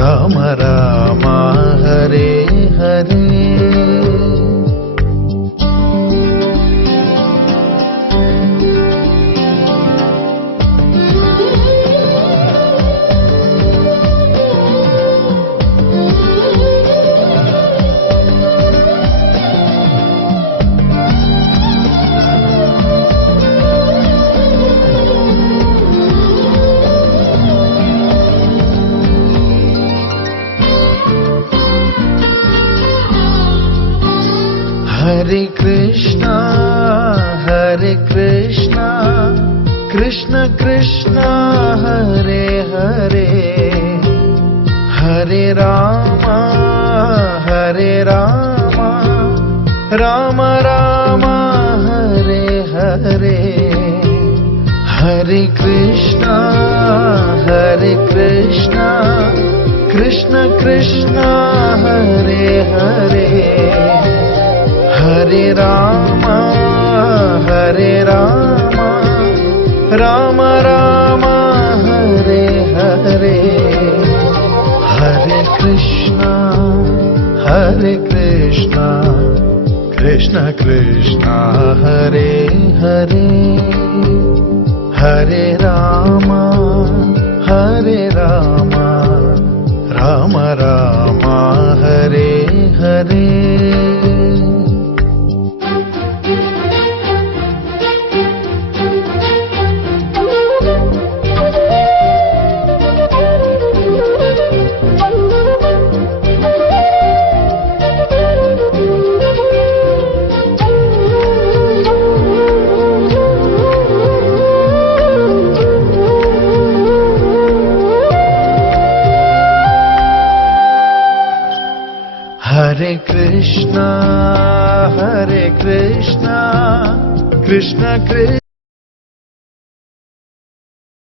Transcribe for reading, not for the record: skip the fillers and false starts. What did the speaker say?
Rama Rama Hare Hare. Hare Krishna, Hare Krishna, Krishna Krishna, Hare Hare, Hare Rama, Hare Rama, Rama Rama, Hare Hare, Hare Krishna, Hare Krishna, Krishna Krishna, Hare Hare, Hare Rama, Hare Rama, Rama Rama, Hare Hare, Hare Krishna, Hare Krishna, Krishna Krishna, Hare Hare, Hare Rama, Hare Rama, Rama Rama, Hare Hare. Hare Krishna, Krishna Krishna,